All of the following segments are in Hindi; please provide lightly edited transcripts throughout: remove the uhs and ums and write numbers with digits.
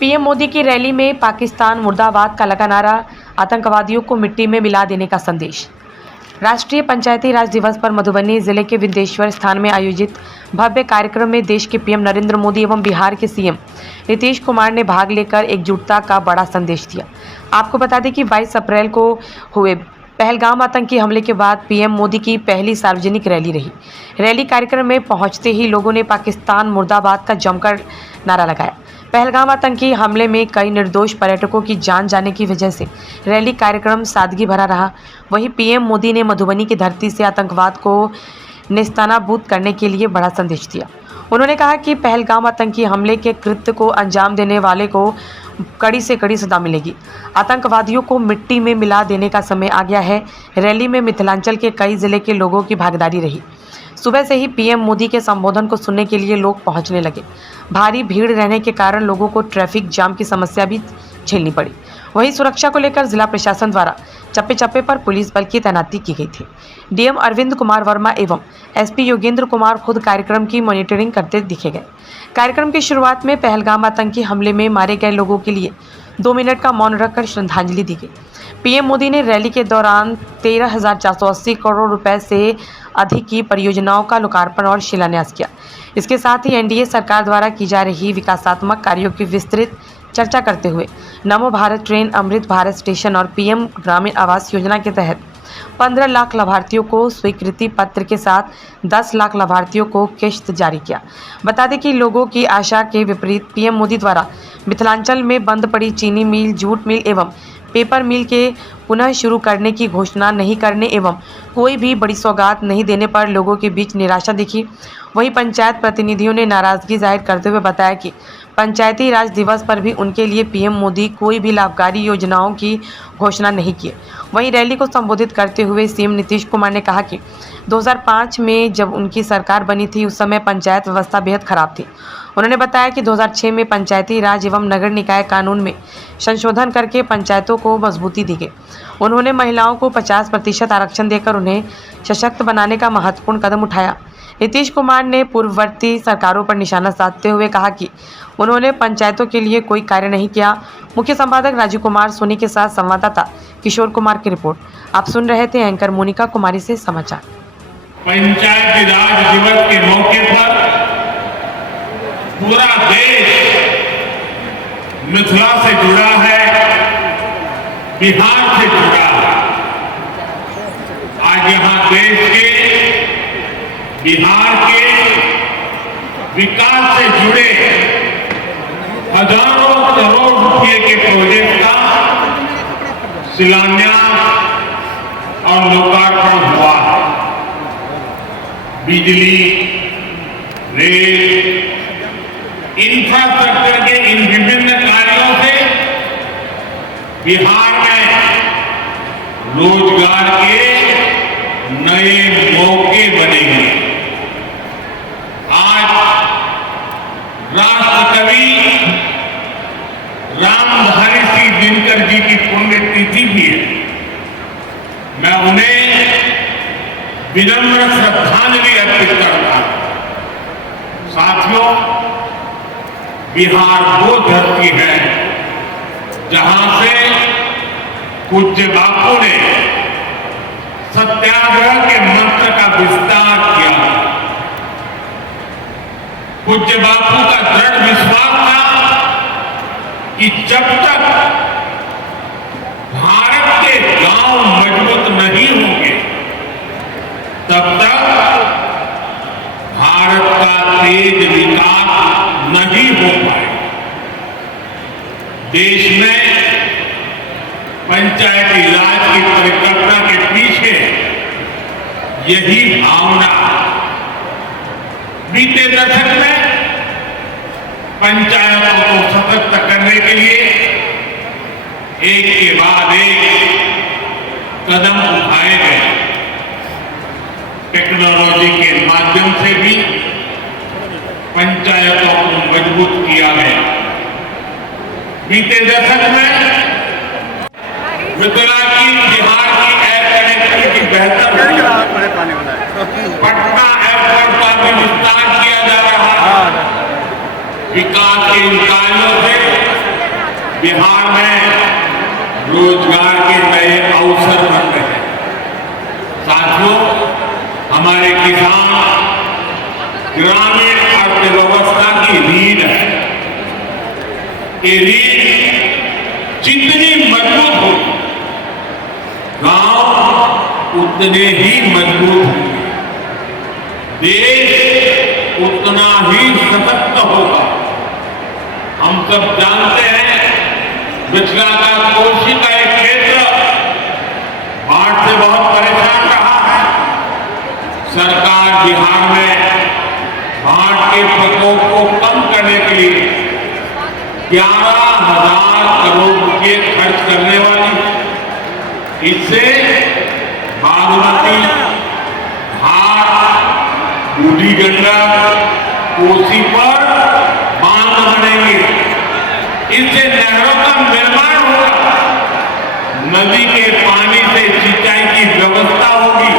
पीएम मोदी की रैली में पाकिस्तान मुर्दाबाद का लगा नारा, आतंकवादियों को मिट्टी में मिला देने का संदेश। राष्ट्रीय पंचायती राज दिवस पर मधुबनी जिले के विंदेश्वर स्थान में आयोजित भव्य कार्यक्रम में देश के पीएम नरेंद्र मोदी एवं बिहार के सीएम नीतीश कुमार ने भाग लेकर एकजुटता का बड़ा संदेश दिया। आपको बता दें कि 22 अप्रैल को हुए पहलगाम आतंकी हमले के बाद पीएम मोदी की पहली सार्वजनिक रैली रही। रैली कार्यक्रम में पहुंचते ही लोगों ने पाकिस्तान मुर्दाबाद का जमकर नारा लगाया। पहलगाम आतंकी हमले में कई निर्दोष पर्यटकों की जान जाने की वजह से रैली कार्यक्रम सादगी भरा रहा। वहीं पीएम मोदी ने मधुबनी की धरती से आतंकवाद को नेस्तनाबूद करने के लिए बड़ा संदेश दिया। उन्होंने कहा कि पहलगाम आतंकी हमले के कृत्य को अंजाम देने वाले को कड़ी से कड़ी सजा मिलेगी। आतंकवादियों को मिट्टी में मिला देने का समय आ गया है। रैली में मिथिलांचल के कई जिले के लोगों की भागीदारी रही। सुबह से ही पीएम मोदी के संबोधन को सुनने के लिए लोग पहुंचने लगे। भारी भीड़ रहने के कारण लोगों को ट्रैफिक जाम की समस्या भी झेलनी पड़ी। वहीं सुरक्षा को लेकर जिला प्रशासन द्वारा चप्पे चप्पे पर पुलिस बल की तैनाती की गई थी। डीएम अरविंद कुमार वर्मा एवं एसपी योगेंद्र कुमार खुद कार्यक्रम की मॉनिटरिंग करते दिखे गए। कार्यक्रम की शुरुआत में पहलगाम आतंकी हमले में मारे गए लोगों के लिए 2 मिनट का मौन रखकर श्रद्धांजलि दी गई। पीएम मोदी ने रैली के दौरान 13,480 करोड़ रुपए से अधिक की परियोजनाओं का लोकार्पण और शिलान्यास किया। इसके साथ ही एनडीए सरकार द्वारा की जा रही विकासात्मक कार्यों की विस्तृत चर्चा करते हुए नमो भारत ट्रेन, अमृत भारत स्टेशन और पीएम ग्रामीण आवास योजना के तहत 15 लाख लाभार्थियों को स्वीकृति पत्र के साथ 10 लाख लाभार्थियों को किश्त जारी किया। बता दें कि लोगों की आशा के विपरीत पीएम मोदी द्वारा मिथिलांचल में बंद पड़ी चीनी मिल, जूट मिल एवं पेपर मिल के पुनः शुरू करने की घोषणा नहीं करने एवं कोई भी बड़ी सौगात नहीं देने पर लोगों के बीच निराशा दिखी। वहीं पंचायत प्रतिनिधियों ने नाराजगी जाहिर करते हुए बताया कि पंचायती राज दिवस पर भी उनके लिए पीएम मोदी कोई भी लाभकारी योजनाओं की घोषणा नहीं किए। वहीं रैली को संबोधित करते हुए सीएम नीतीश कुमार ने कहा कि 2005 में जब उनकी सरकार बनी थी उस समय पंचायत व्यवस्था बेहद खराब थी। उन्होंने बताया कि 2006 में पंचायती राज एवं नगर निकाय कानून में संशोधन करके पंचायतों को मजबूती दी गई। उन्होंने महिलाओं को 50% आरक्षण देकर उन्हें सशक्त बनाने का महत्वपूर्ण कदम उठाया। नीतीश कुमार ने पूर्ववर्ती सरकारों पर निशाना साधते हुए कहा कि उन्होंने पंचायतों के लिए कोई कार्य नहीं किया। मुख्य संपादक राजीव कुमार सोनी के साथ संवाददाता किशोर कुमार की रिपोर्ट। आप सुन रहे थे एंकर मोनिका कुमारी से समाचार। पंचायती राज दिवस के मौके पर पूरा देश मिथिला से जुड़ा है, बिहार से जुड़ा है। आज यहाँ देश के, बिहार के विकास से जुड़े हजारों करोड़ रुपए के प्रोजेक्ट का शिलान्यास और लोकार्पण हुआ है। बिजली, रेल, इंफ्रास्ट्रक्चर के इन विभिन्न कार्यों से बिहार में रोजगार के नए मौके बनेंगे। आज राष्ट्रकवि रामधारी सिंह दिनकर जी की पुण्यतिथि भी है। मैं उन्हें विनम्र श्रद्धांजलि अर्पित करता हूं। साथियों, बिहार वो धरती है जहां से पूज्य बापू ने सत्याग्रह के मंत्र का विस्तार किया। पूज्य बापू का दृढ़ विश्वास था कि जब तक भारत के गांव मजबूत नहीं होंगे तब तक भारत का तेज विकास नहीं हो पाए। देश में पंचायती राज की परिकल्पना के पीछे यही भावना। बीते दशक में पंचायतों को सशक्त करने के लिए एक के बाद एक कदम उठाए गए। टेक्नोलॉजी के माध्यम से भी पंचायतों को मजबूत किया गया। बीते दशक में मिथिला की, बिहार की एयर कनेक्टिविटी बेहतर हुई। पटना एयरपोर्ट का भी विस्तार किया जा रहा है। विकास के इन कार्यों से बिहार में रोजगार के नए अवसर बन रहे हैं। साथियों, हमारे किसान ग्रामीण अर्थव्यवस्था की रीढ़ है। ये रीढ़ जितनी मजबूत होगी, गांव उतने ही मजबूत होंगे, देश उतना ही सशक्त होगा। हम सब जानते हैं मिथिला का कोशी का एक क्षेत्र बाढ़ से बहुत परेशान रहा है। सरकार बिहार में बाढ़ के प्रकोप को कम करने के लिए 11,000 करोड़ रुपए खर्च करने वाली है। इससे बागमती, धार, बूढ़ी गंडक, कोसी पर बांध बनेंगे। इससे नहरों का निर्माण होगा, नदी के पानी से सिंचाई की व्यवस्था होगी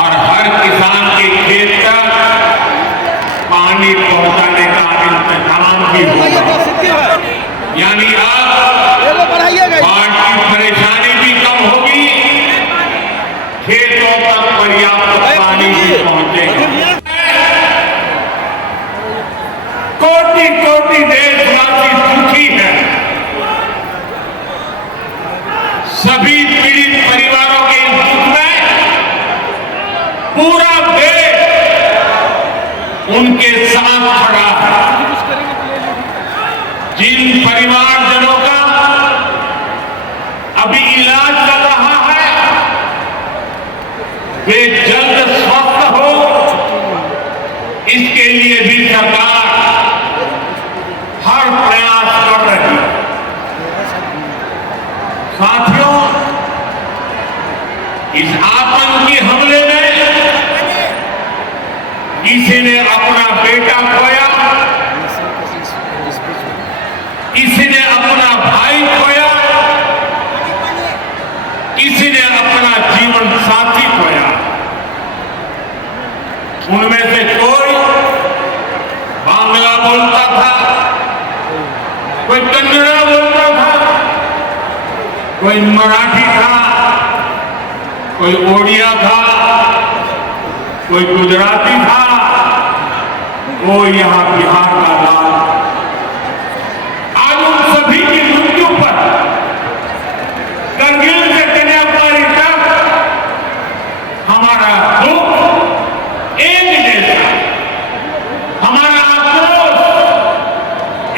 और हर किसान के खेत तक पानी पहुंचाने का इंतजाम भी होगा। यानी अब बाढ़ की परेशानी भी कम होगी, खेतों तक पर्याप्त पानी भी पहुंचेगा। कोटि कोटि देशवासी सुखी है। सभी पीड़ित परिवारों के इस दुख में पूरा देश उनके साथ खड़ा है। जिन परिवारजनों का अभी इलाज चल रहा है, वे जल्द स्वस्थ हो, इसके लिए भी सरकार हर प्रयास कर रही है। साथियों, इस आतंकी हमले में किसी ने अपना बेटा खोया, किसी ने अपना भाई खोया, किसी ने अपना जीवन साथी खोया। उनमें से कोई बांग्ला बोलता था, कोई कन्नड़ा बोलता था, कोई मराठी था, कोई ओडिया था, कोई गुजराती था, कोई यहां बिहार का लाल। आज उन सभी की मृत्यु पर करगिल से कन्याकुमारी तक हमारा दुख एक जैसा, हमारा आक्रोश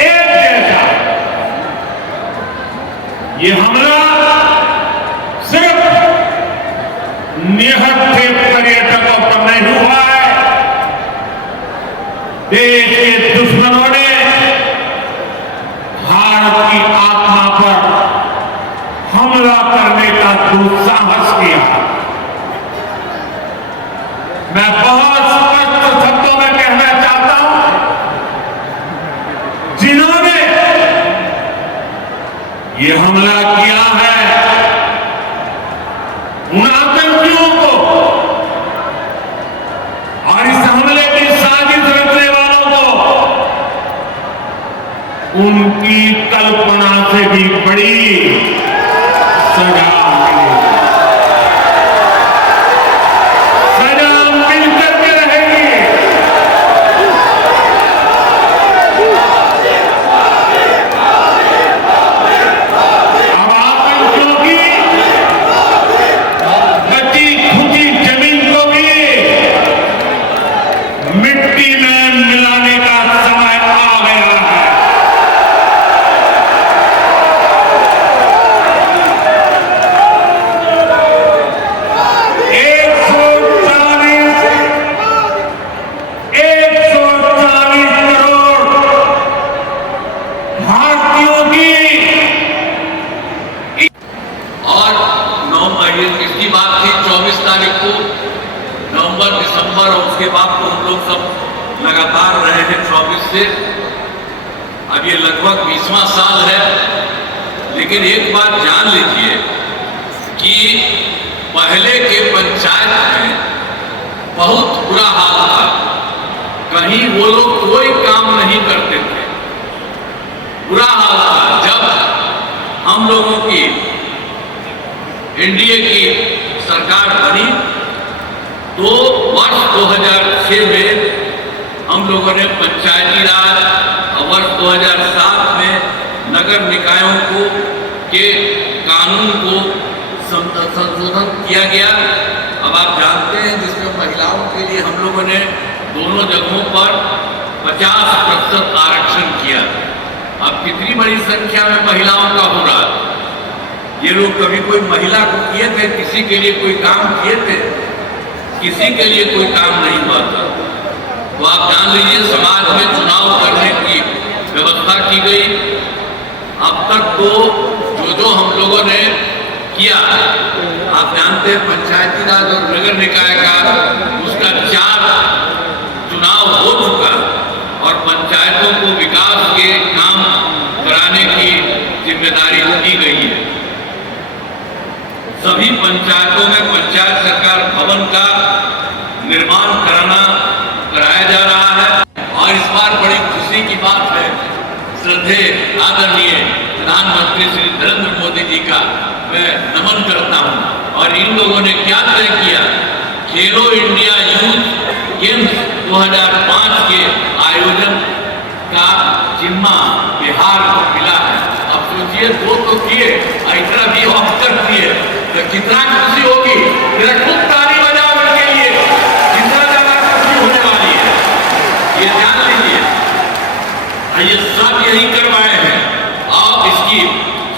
एक जैसा। ये हमला सिर्फ निहत्थे पर्यटकों पर नहीं हुआ है। देश के दुश्मनों ने भारत की आत्मा पर हमला करने का दुस्साहस किया। मैं बहुत स्पष्ट शब्दों में कहना चाहता हूं, जिन्होंने ये हमला किया है, उन आतंकियों को और इस हमले की साजिश रचने वालों को उनकी कल्पना से भी बड़ी सजा मिलेगी। सजा मिलकर के रहेगी। अब आतंकियों की बची खुची जमीन को भी मिट्टी में मिलाने का समय आ गया है। इसकी बात थी 24 तारीख को, नवंबर, दिसंबर और उसके बाद तो हम लोग सब लगातार रहे हैं 24 से। अब ये लगभग 20वां साल है। लेकिन एक बात जान लीजिए कि पहले के पंचायत में बहुत बुरा हाल था। कहीं वो लोग कोई काम नहीं करते थे, बुरा हाल था। जब एनडीए की सरकार बनी तो वर्ष 2006 में हम लोगों ने पंचायती राज और वर्ष 2007 में नगर निकायों को के कानून को संशोधन किया गया। अब आप जानते हैं जिसमें महिलाओं के लिए हम लोगों ने दोनों जगहों पर 50% आरक्षण किया। अब कितनी बड़ी संख्या में महिलाओं का हो रहा है। ये लोग कभी कोई महिला को किए थे, किसी के लिए कोई काम किए थे? किसी के लिए कोई काम नहीं हुआ था। तो आप जान लीजिए समाज में चुनाव करने की व्यवस्था की गई। अब तक तो जो हम लोगों ने किया, आप जानते हैं पंचायती राज और नगर निकाय का उसका 4 चुनाव हो चुका और पंचायतों को विकास के काम कराने की जिम्मेदारी दी गई है। सभी पंचायतों में पंचायत सरकार भवन का निर्माण कराया जा रहा है। और इस बार बड़ी खुशी की बात है, श्रद्धेय आदरणीय प्रधानमंत्री श्री नरेंद्र मोदी जी का मैं नमन करता हूं। और इन लोगों ने क्या तय किया, खेलो इंडिया यूथ गेम्स 2005 के आयोजन का जिम्मा बिहार को मिला है। अब सोचिए, 2 तो किए, इतना भी अवसर दिए तो कितना खुशी होगी। खूब ताली बजाओ उनके लिए, कितना ज्यादा खुशी होने वाली है, ये जान लीजिए। ये सब यही करवाए हैं। अब इसकी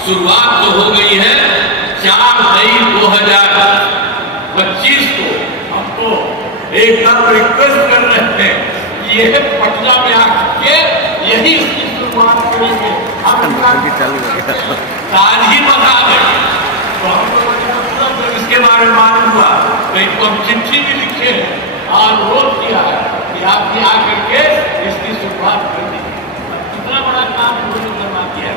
शुरुआत तो हो गई है 4 मई 2025 को। हम तो एक बार रिक्वेस्ट कर रहे थे, ये पटना में आके यही इसकी शुरुआत करेंगे। आज ही बता दें तो हम लोगों ने मतलब इसके बारे में मालूम हुआ तो इनको हम चिट्ठी भी लिखे और अनुरोध किया है कि आप भी आकर के इसकी शुरुआत कर दीजिए। कितना बड़ा काम उन्होंने करवा दिया,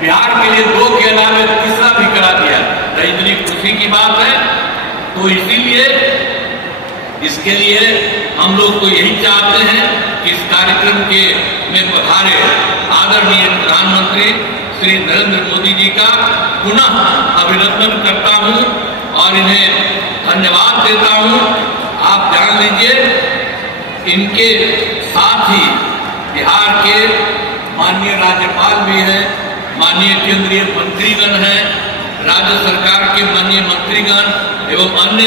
बिहार के लिए 2 के अलावा तीसरा भी करा दिया। तो इतनी खुशी की बात है। तो इसीलिए इसके लिए हम लोग तो यही चाहते हैं कि इस कार्यक्रम के में पधारे आदरणीय प्रधानमंत्री श्री नरेंद्र मोदी जी का पुनः अभिनंदन करता हूं और इन्हें धन्यवाद देता हूं। आप जान लीजिए, इनके साथ ही बिहार के माननीय राज्यपाल भी हैं, माननीय केंद्रीय मंत्रीगण हैं, राज्य सरकार के माननीय मंत्रीगण एवं अन्य